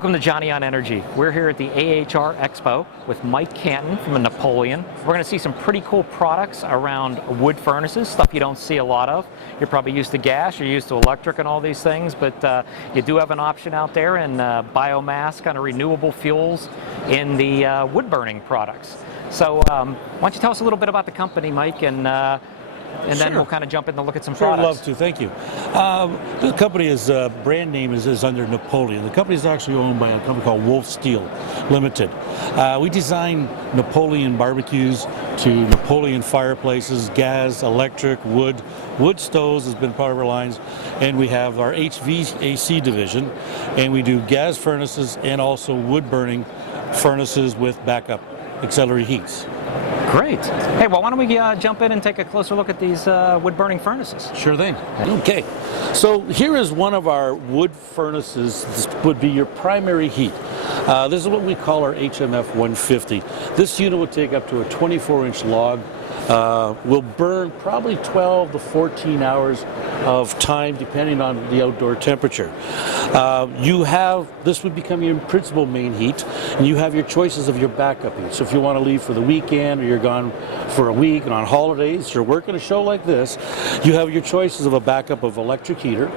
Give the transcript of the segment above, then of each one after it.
Welcome to Johnny on Energy. We're here at the AHR Expo with Mike Canton from Napoleon. We're going to see some pretty cool products around wood furnaces, stuff you don't see a lot of. You're probably used to gas, you're used to electric and all these things, but you do have an option out there in biomass, kind of renewable fuels in the wood burning products. So why don't you tell us a little bit about the company, Mike, and then we'll kind of jump in and look at some products. I'd love to. Thank you. The company's brand name is under Napoleon. The company is actually owned by a company called Wolf Steel Limited. We design Napoleon barbecues to Napoleon fireplaces, gas, electric, wood. Wood stoves has been part of our lines, and we have our HVAC division, and we do gas furnaces and also wood burning furnaces with backup auxiliary heats. Great. Hey, well, why don't we jump in and take a closer look at these wood-burning furnaces? Sure thing. Okay. So here is one of our wood furnaces. This would be your primary heat. This is what we call our HMF 150. This unit will take up to a 24-inch log. Will burn probably 12 to 14 hours of time depending on the outdoor temperature. This would become your principal main heat, and you have your choices of your backup heat. So if you want to leave for the weekend, or you're gone for a week and on holidays, you're working a show like this, you have your choices of a backup of electric heater,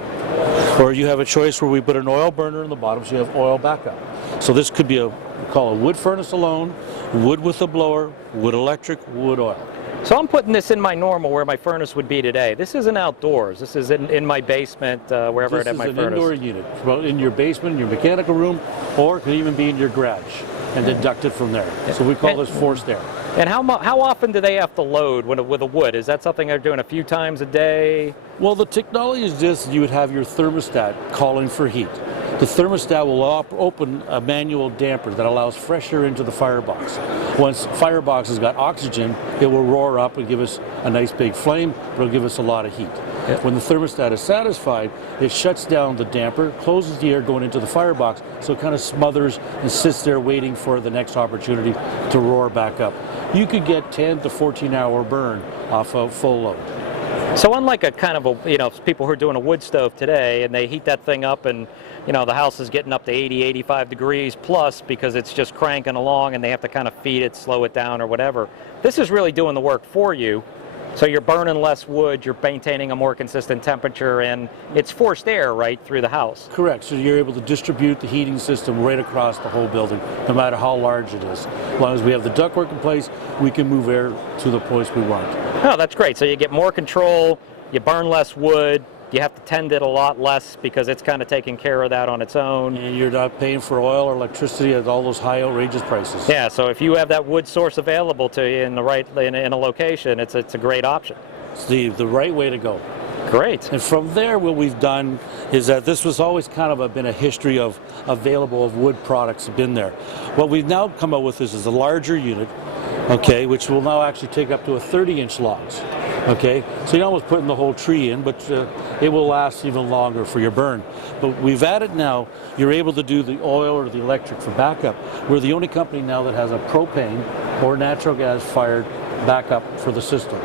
or you have a choice where we put an oil burner in the bottom so you have oil backup. So this could be we call a wood furnace alone, wood with a blower, wood electric, wood oil. So I'm putting this in my normal where my furnace would be today. This isn't outdoors. This is in my basement, wherever I have my furnace. This is an indoor unit, in your basement, your mechanical room, or it could even be in your garage and deduct it from there. So we call this forced air. And how often do they have to load with a wood? Is that something they're doing a few times a day? Well, the technology is this: you would have your thermostat calling for heat. The thermostat will open a manual damper that allows fresh air into the firebox. Once firebox has got oxygen, it will roar up and give us a nice big flame, but it'll give us a lot of heat. Yep. When the thermostat is satisfied, it shuts down the damper, closes the air going into the firebox, so it kind of smothers and sits there waiting for the next opportunity to roar back up. You could get 10 to 14 hour burn off of full load. So unlike people who are doing a wood stove today and they heat that thing up and the house is getting up to 80, 85 degrees plus because it's just cranking along and they have to kind of feed it, slow it down or whatever. This is really doing the work for you. So you're burning less wood, you're maintaining a more consistent temperature, and it's forced air right through the house. Correct. So you're able to distribute the heating system right across the whole building, no matter how large it is. As long as we have the ductwork in place, we can move air to the place we want. Oh, that's great. So you get more control, you burn less wood, you have to tend it a lot less because it's kind of taking care of that on its own. And you're not paying for oil or electricity at all those high outrageous prices. Yeah, so if you have that wood source available to you in a location, it's a great option. It's the right way to go. Great. And from there, what we've done is that this was always kind of been a history of wood products have been there. What we've now come up with is a larger unit, okay, which will now actually take up to a 30-inch logs. Okay, so you're almost putting the whole tree in, but it will last even longer for your burn. But we've added now, you're able to do the oil or the electric for backup. We're the only company now that has a propane or natural gas fired backup for the system.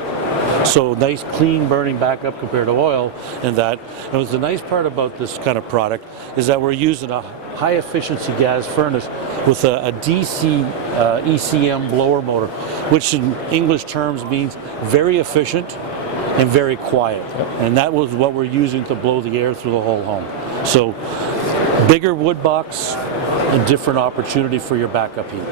So nice clean burning backup compared to oil and that. And what's the nice part about this kind of product is that we're using a high efficiency gas furnace with a DC ECM blower motor, which in English terms means very efficient and very quiet. And that was what we're using to blow the air through the whole home. So bigger wood box, a different opportunity for your backup heat.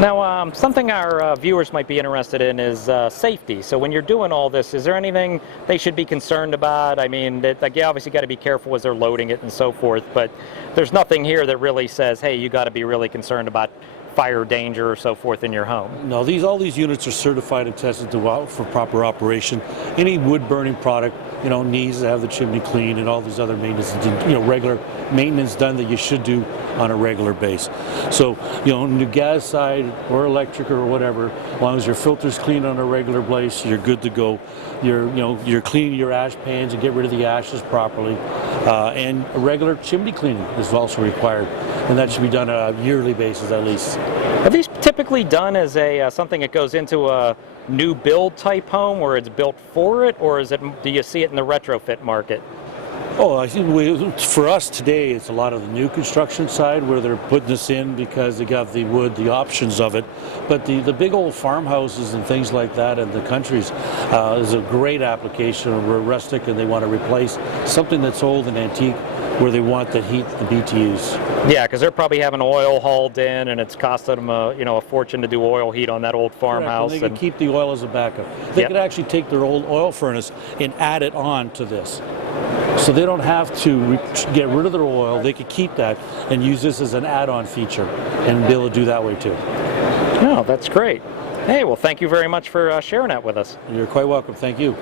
Now, something our viewers might be interested in is safety. So when you're doing all this, is there anything they should be concerned about? I mean, you obviously got to be careful as they're loading it and so forth, but there's nothing here that really says, hey, you got to be really concerned about fire danger or so forth in your home. No, all these units are certified and tested for proper operation. Any wood burning product, needs to have the chimney cleaned and all these other maintenance, regular maintenance done that you should do on a regular basis. So, on the gas side or electric or whatever, as long as your filter's clean on a regular basis, you're good to go. You're cleaning your ash pans and get rid of the ashes properly. And a regular chimney cleaning is also required, and that should be done on a yearly basis at least. Are these typically done as something that goes into a new build type home where it's built for it, or do you see it in the retrofit market? Oh, I think for us today, it's a lot of the new construction side where they're putting this in because they got the wood, the options of it. But the big old farmhouses and things like that in the countries is a great application. We're rustic and they want to replace something that's old and antique where they want the heat, the BTUs. Yeah, because they're probably having oil hauled in, and it's costing them a fortune to do oil heat on that old farmhouse. Correct, and they can keep the oil as a backup. They could actually take their old oil furnace and add it on to this. So they don't have to get rid of their oil. They could keep that and use this as an add-on feature and be able to do that way too. Oh, that's great. Hey, well, thank you very much for sharing that with us. You're quite welcome. Thank you.